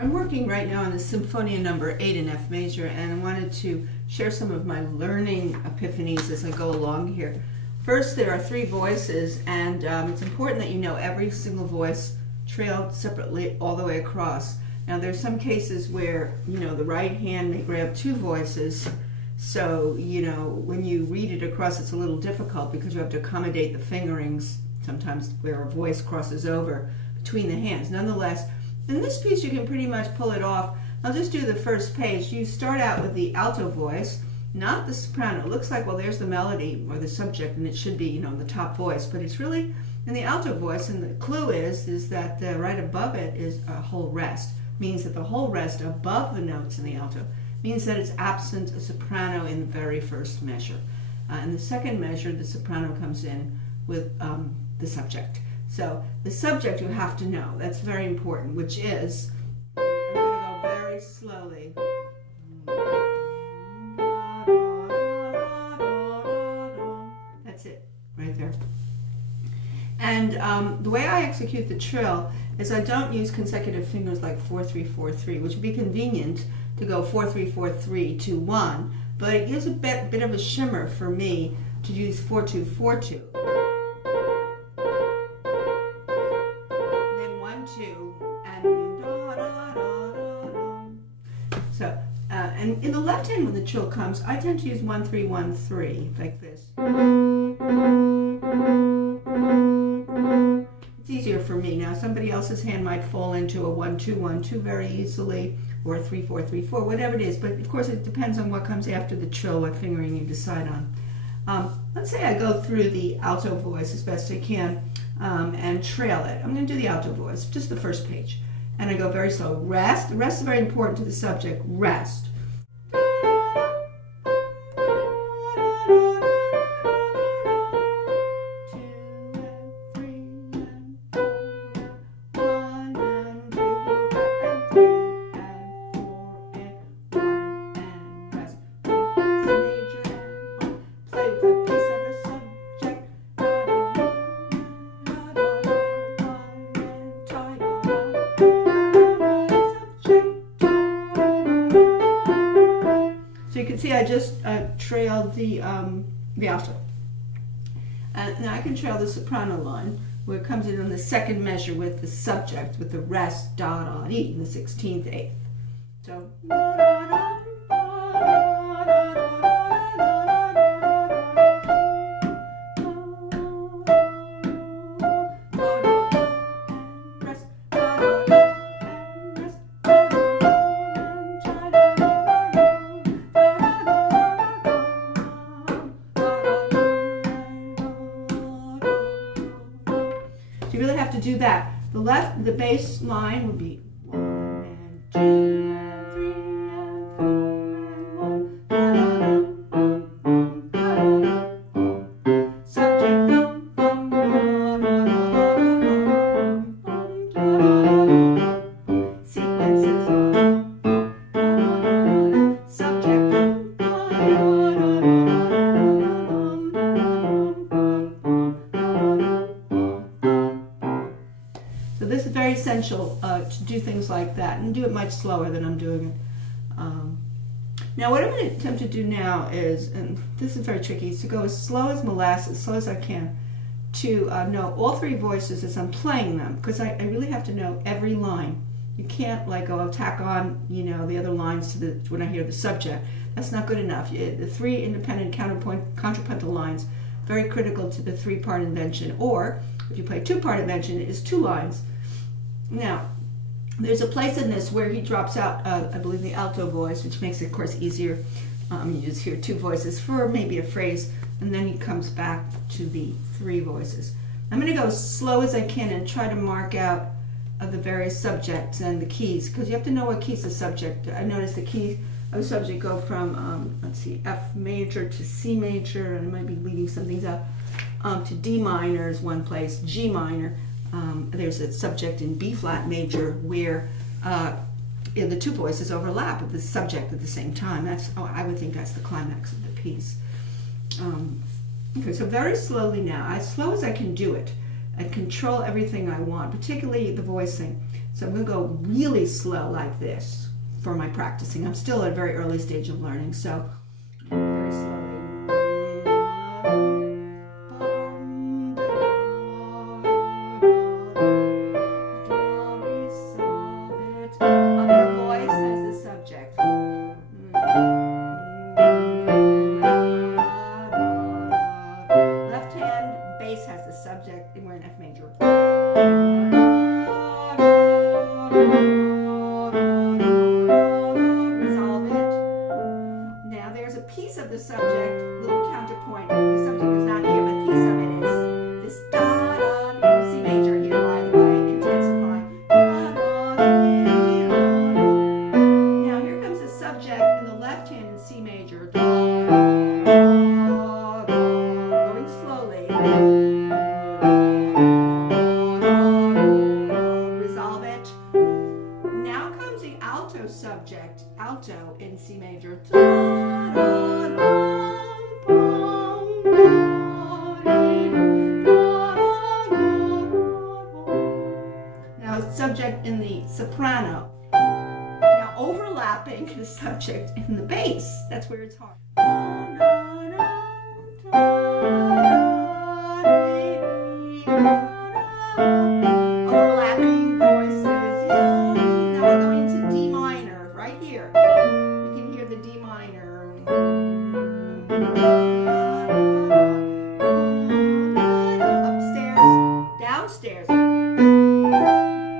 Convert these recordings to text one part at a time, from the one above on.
I'm working right now on the Sinfonia number 8 in F major, and I wanted to share some of my learning epiphanies as I go along here. First, there are 3 voices, and it's important that you know every single voice trailed separately all the way across. Now, there's some cases where, the right hand may grab 2 voices, so, when you read it across, it's a little difficult because you have to accommodate the fingerings, sometimes where a voice crosses over between the hands. Nonetheless, in this piece, you can pretty much pull it off. I'll just do the first page. You start out with the alto voice, not the soprano. It looks like, well, there's the melody or the subject, and it should be, the top voice, but it's really in the alto voice, and the clue is that right above it is a whole rest. Means that the whole rest above the notes in the alto means that it's absent a soprano in the very first measure. In the second measure, the soprano comes in with the subject. So the subject you have to know, that's very important, which is, I'm going to go very slowly. That's it, right there. And the way I execute the trill is I don't use consecutive fingers like 4-3-4-3, which would be convenient to go 4-3-4-3-2-1, but it gives a bit of a shimmer for me to use 4-2-4-2. So, and in the left hand when the trill comes, I tend to use 1-3-1-3, like this. It's easier for me. Now, somebody else's hand might fall into a 1-2-1-2 very easily, or a 3-4-3-4, whatever it is. But of course, it depends on what comes after the trill, what fingering you decide on. Let's say I go through the alto voice as best I can and trail it. I'm going to do the alto voice, just the first page. And I go very slow. Rest. The rest is very important to the subject. Rest. You can see I just trailed the alto. Now I can trail the soprano line where it comes in on the second measure with the subject, with the rest, da, da, e, in the 16th eighth. So. You really have to do that. The bass line would be 1 and 2 and 3 and 4 and 1. Subject. Sequences. Subject. So this is very essential to do things like that, and do it much slower than I'm doing it. Now what I'm going to attempt to do now is, and this is very tricky, is to go as slow as molasses, as slow as I can, to know all 3 voices as I'm playing them, because I really have to know every line. You can't I'll tack on, the other lines to when I hear the subject. That's not good enough. The 3 independent contrapuntal lines, very critical to the 3-part invention, or if you play 2-part invention, it is 2 lines. Now, there's a place in this where he drops out, I believe, the alto voice, which makes it, of course, easier. You just hear 2 voices for maybe a phrase, and then he comes back to the 3 voices. I'm going to go as slow as I can and try to mark out the various subjects and the keys, because you have to know what key's the subject. I noticed the keys of the subject go from, let's see, F major to C major, and I might be leaving some things out, to D minor is one place, G minor. There's a subject in B flat major where the 2 voices overlap with the subject at the same time. I would think that's the climax of the piece. Okay, so very slowly now, as slow as I can do it, and control everything I want, particularly the voicing. So I'm going to go really slow like this for my practicing. I'm still at a very early stage of learning, so very slowly. Upper voice has the subject. Left hand bass has the subject, and we're in F major. Resolve it. Now there's a piece of the subject, little counterpoint. The subject is not here, but a piece of it is this da da, C major here, by the way, intensify. Now here comes the subject in the left hand in C major. Going slowly. Resolve it. Now comes the alto subject, alto in C major. Now subject in the soprano. Now overlapping the subject in the bass. That's where it's hard. Overlapping voices. Now we're going to D minor right here. You can hear the D minor. Upstairs, downstairs.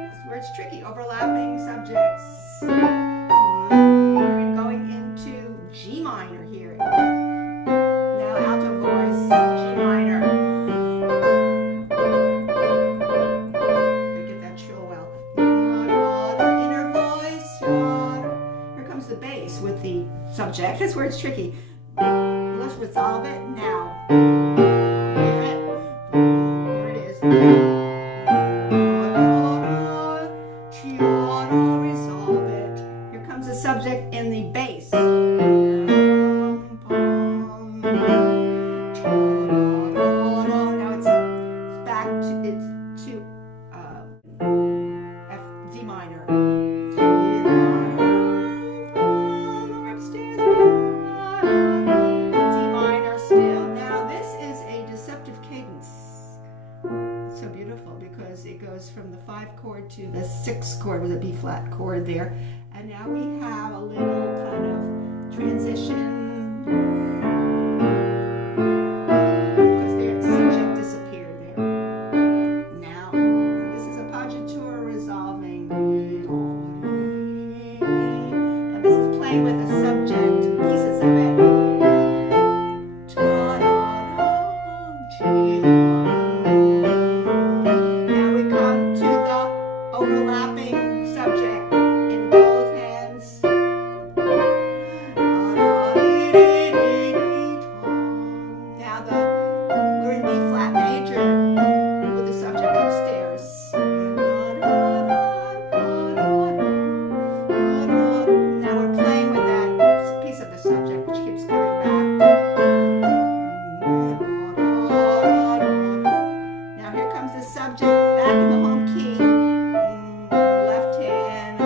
That's where it's tricky. Overlapping subjects. We're going into G minor here. Now alto voice, G minor. Gotta get that chill well. Inner voice. Here comes the bass with the subject. That's where it's tricky. Let's resolve it now. Hear it? Here it is. Resolve it. Here comes the subject in the bass. Now it's back to F, D minor. Upstairs. D minor still. Now this is a deceptive cadence. It's so beautiful because it goes from the 5 chord to the 6 chord with a B flat chord there. And now we have a little kind of transition. Because the subject disappeared there. Now, this is a paginatura resolving. And this is playing with the subject, pieces of it. Now we come to the overlapping subject in both hands. Now we're in B flat major with the subject upstairs. Now we're playing with that piece of the subject which keeps coming back. Now here comes the subject back in the home key. Left hand.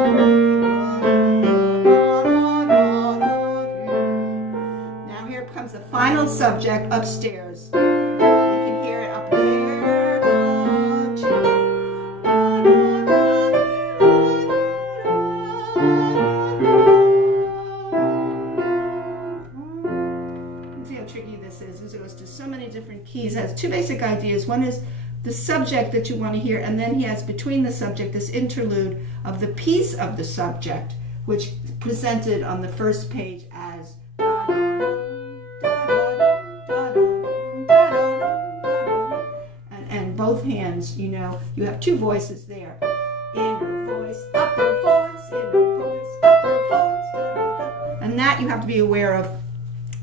Now here comes the final subject upstairs. You can hear it up there. See how tricky this is. It goes to so many different keys. It has 2 basic ideas. One is the subject that you want to hear, and then he has between the subject this interlude of the piece of the subject, which presented on the first page as and both hands, you know, you have 2 voices there. Inner voice, upper voice, inner voice, upper voice. And that you have to be aware of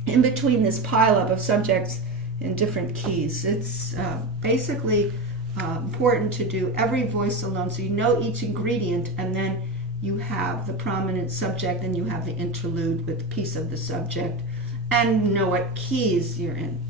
in between this pileup of subjects in different keys. It's basically important to do every voice alone, so you know each ingredient, and then you have the prominent subject and you have the interlude with the piece of the subject, and know what keys you're in.